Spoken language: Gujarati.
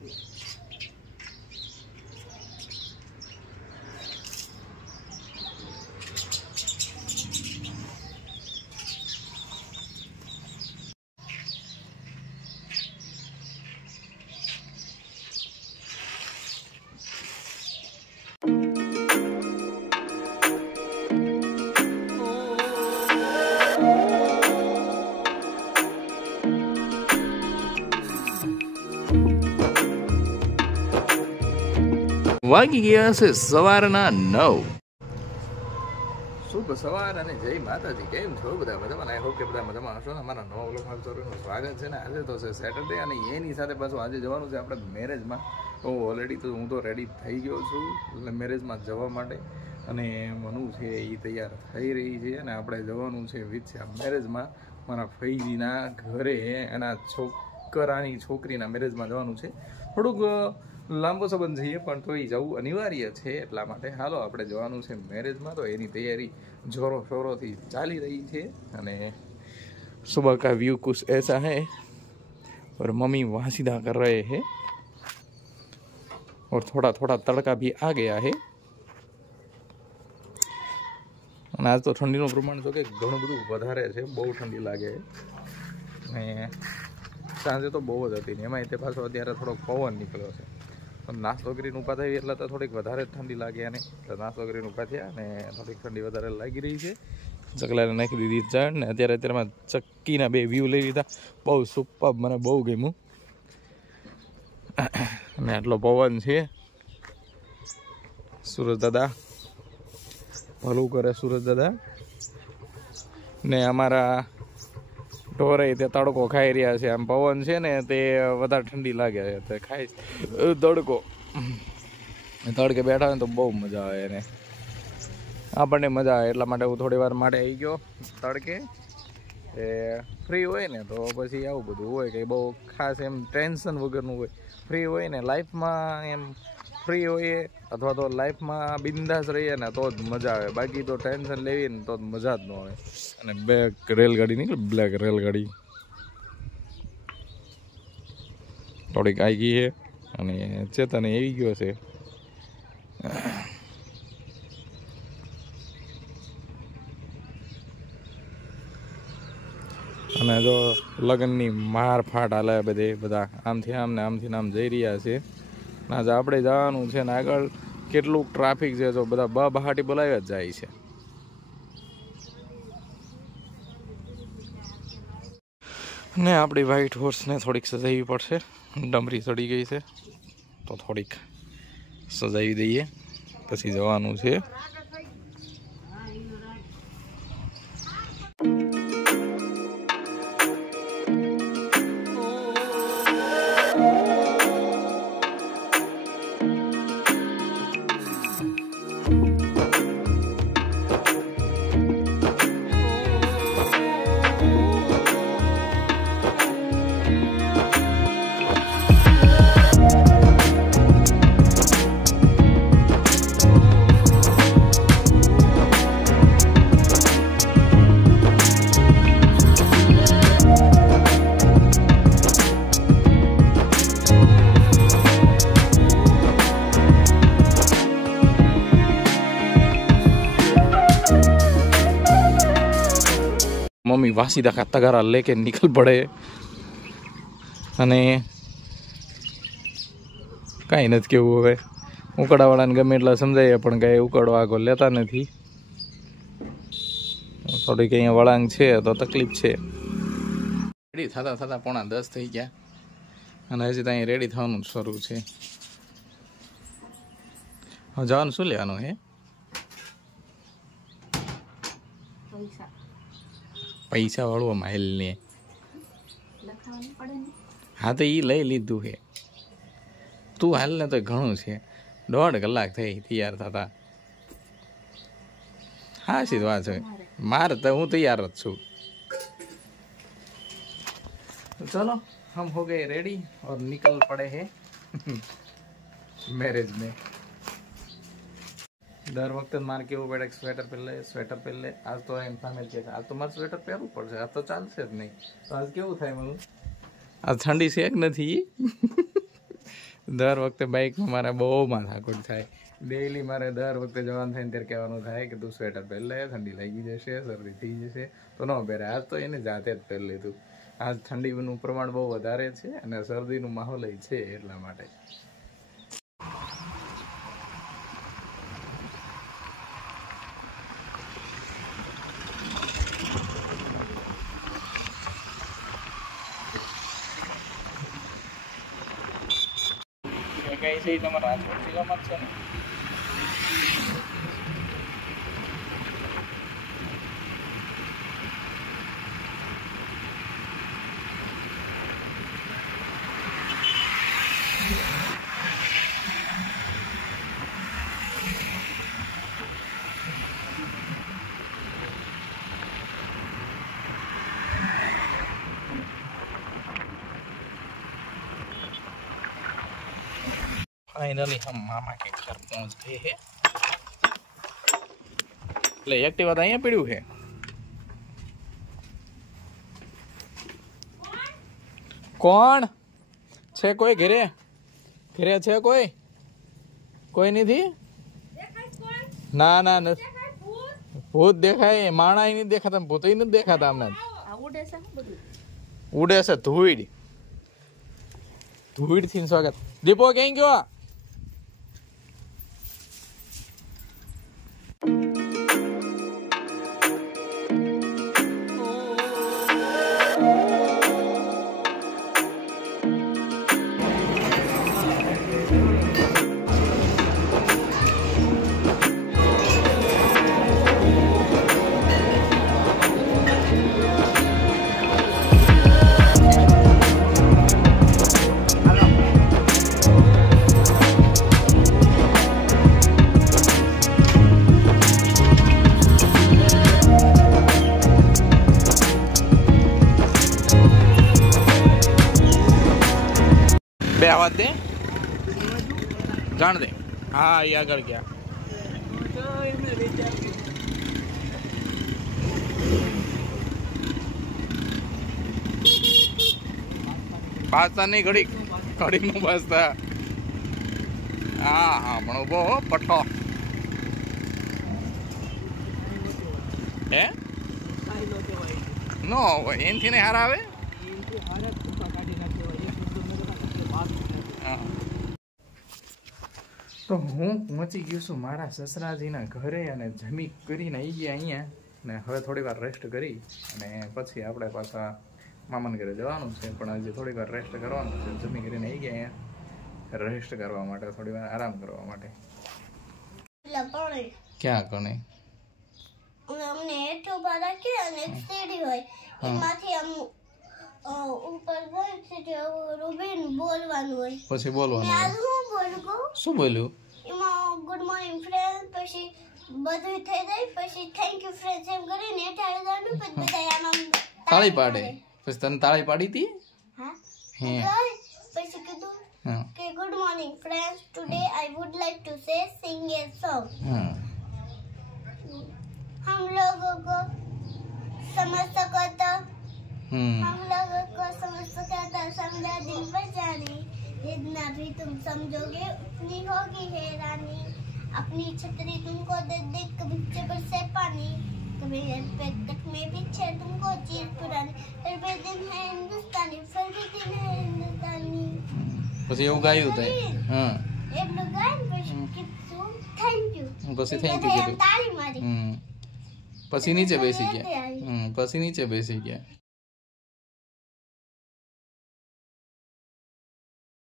Yeah. વાગી ગયા છે સવારના નવ. શુભ સવાર અને જય માતાજી. કેમ છો બધા મજામાં? આઈ હોપ કે બધા મજામાં હશો અમારા નવા વ્લોગમાં તમારું સ્વાગત છે ને આજે તો છે સેટરડે અને એની સાથે પાછું આજે જવાનું છે આપણે મેરેજમાં તો ઓલરેડી તો હું તો રેડી થઈ ગયો છું, એટલે મેરેજમાં જવા માટે. અને મનુ છે એ તૈયાર થઈ રહી છે અને આપણે જવાનું છે વિછ્યા મેરેજમાં મારા ફૈજીના ઘરે એના છોકરાની છોકરીના મેરેજમાં જવાનું છે. થોડુંક લાંબો સંબંધ છે પણ તોય જવું અનિવાર્ય છે એટલા માટે હાલો આપણે જવાનું છે મેરેજમાં તો એની તૈયારી જોરો શોરોથી ચાલી રહી છે અને सुबह का व्यू कुछ ऐसा है और मम्मी वहाँ सीधा कर रहे हैं और थोड़ा थोड़ा तड़का भी आ गया है અને આજ તો ઠંડીનું પ્રમાણ જો કે ઘણું બધું વધારે છે બહુ ઠંડી લાગે અને સાંજે તો બહુ જ હતી ને એમાંય તે પાછો અત્યારે થોડોક પવન નીકળ્યો છે પણ નાસ્તો કરીને ઊભા થઈ એટલે તો થોડીક વધારે ઠંડી લાગે અને તો નાસ્તો કરીને ઊભા થયા અને થોડીક ઠંડી વધારે લાગી રહી છે. ચકલાને નાખી દીધી ચણ ને અત્યારે અત્યારમાં ચક્કીના બે વ્યૂ લઈ લીધા. બહુ સુપર મને બહુ ગમ્યું. અને આટલો પવન છે. સુરજ દાદા, ભલું કરે સુરજ દાદા. ને અમારા ઢોરે તે તડકો ખાઈ રહ્યા છે. આમ પવન છે ને તે વધારે ઠંડી લાગે છે તે ખાય તડકો. તડકે બેઠા હોય તો બહુ મજા આવે એને. આપણને મજા આવે એટલા માટે હું થોડી વાર માટે આવી ગયો તડકે. એ ફ્રી હોય ને તો પછી આવું બધું હોય કે બહુ ખાસ એમ ટેન્શન વગરનું હોય. ફ્રી હોય ને લાઈફમાં એમ ફ્રી હોઈએ અથવા તો લાઈફમાં બિંદાસ રહીએ ને તો જ મજા આવે. બાકી તો ટેન્શન લેવી ને તો જ મજા જ ન આવે. અને બ્લેક રેલગાડી નીકળે? બ્લેક રેલગાડી થોડીક આવી ગઈ છે અને ચેતન એવી ગયો છે. અને જો લગ્નની માર ફાટ હાલે બધે બધા. આમથી આમ ને આમથી આમ જઈ રહ્યા છે. ને આજે આપણે જવાનું છે ને આગળ કેટલું ટ્રાફિક છે જો બધા બ બહાટી બોલાવ્યા જ જાય છે. ને આપણી વ્હાઈટ હોર્સને થોડીક સજાવી પડશે. ડમરી ચડી ગઈ છે, તો થોડીક સજાવી દઈએ. પછી જવાનું છે. મમ્મી વાસી દાખા તગારા લેકે નીકળ પડે. અને કાંઈ નથી કેવું હવે. ઉકળાવાળાને ગમે એટલા સમજાય પણ કાંઈ ઉકળો આગો લેતા નથી. થોડીક અહીંયા વળાંગ છે, તો તકલીફ છે. રેડી થતા થતા પોણા દસ થઈ ગયા. અને હજી તો અહીંયા રેડી થવાનું શરૂ છે. હવે જવાનું શું લેવાનું હે? પૈસા. પૈસા વાળવો માઇલ ને લખાવાનું પડે ને હા તો એ લઈ લીધું છે તું હાલ ને તો ઘણું છે દોઢ કલાક થઈ તૈયાર થતા હા સીધ વાત છે મારે તો હું તૈયાર જ છું तो चलो हम हो गए रेडी और निकल पड़े हैं मैरिज में દર વખતે મારે કેવું પડે કે સ્વેટર પહેરલે સ્વેટર પહેરે આજ તો એમ ફામેલ કે આજ તો મારે સ્વેટર પહેરવું પડશે આજ તો ચાલશે જ નહીં. તો આજ કેવું થાય મને? આજ ઠંડી છે નથી? દર વખતે બાઇકમાં મારે બહુ માથાકૂટ થાય. ડેઈલી મારે દર વખતે જવાનું થાય ને ત્યારે કહેવાનું થાય કે તું સ્વેટર પહેર લે ઠંડી લાગી જશે શરદી થઈ જશે. તો ન પહેરે. આજ તો એને જાતે જ પહેરી લીધું. આજ ઠંડીનું પ્રમાણ બહુ વધારે છે અને શરદીનું માહોલ છે એટલા માટે. કઈ છે તમારા રાજકોટ જિલ્લામાં જ છે ને? फाइनली हम मामा के घर पहुंच गए हैं એટલે એક્ટિવા તો અહીંયા પડ્યું છે કોણ છે કોઈ ઘરે ઘરે છે કોઈ કોઈ નથી ના ના નથી ભૂત દેખાય માણા નથી દેખાતા ભૂત નથી દેખાતા અમને આ ઉડે છે શું બધું ઉડે છે ધૂળ ધૂળ થી સ્વાગત દીપો ક્યાં ગયો બે આવા દે. જાણ દે. હા એ આગળ ગયા. પાસ્તા નહીં ઘડી ઘડી નું પાસ્તા. હા હા પણ ઊભો પઠો. હે? નો એનથી ને હાર આવે. તો હું પહોંચી ગયો છું મારા સસરાજીના ઘરે અને જમી કરીને આવી ગયા અહીંયા. ને હવે થોડી વાર રેસ્ટ કરી અને પછી આપણે પાછા મામાના ઘરે જવાનું છે. પણ આજે થોડી વાર રેસ્ટ કરવાનું છે. જમી કરીને આવી ગયા અહીંયા. રેસ્ટ કરવા માટે થોડી વાર આરામ કરવા માટે. ક્યાં કણે? અમને હેઠું ઊભા રાખી અને સીડી હોય. એમાંથી આમ ઉપર ગઈ સીડી રૂબીન બોલવાનું હોય પછી મેં બોલવાનું આજ હું બોલું કહું શું બોલ્યું એમાં ગુડ મોર્નિંગ ફ્રેન્ડ પછી બધું થઈ જાય પછી થેન્ક યુ ફ્રેન્ડ એમ કરીને હેઠા જવાનું પછી બધા આમ આમ તાળી પાડે પછી તને તાળી પાડી હતી હા હે ગઈ. પછી કીધું હા કે good morning friends today I would like to say sing a song હા हम लोगों को समझ सको तो હમ हम लोगों था समझा दिल पर जितना भी तुम समझोगे उतनी होगी हैरानी अपनी छतरी तुमको दे दे कभी से पानी कभी पे तक में तुमको चीज़ पुरानी फिर भी दिन है हिंदुस्तानी फिर भी दिन है हिंदुस्तानी बस ये उगाई होता है हाँ ये लगाई बस हम्म. थैंक यू बस थैंक यू ताली मारी पसीनी चे बेसी क्या पसीनी चे बेसी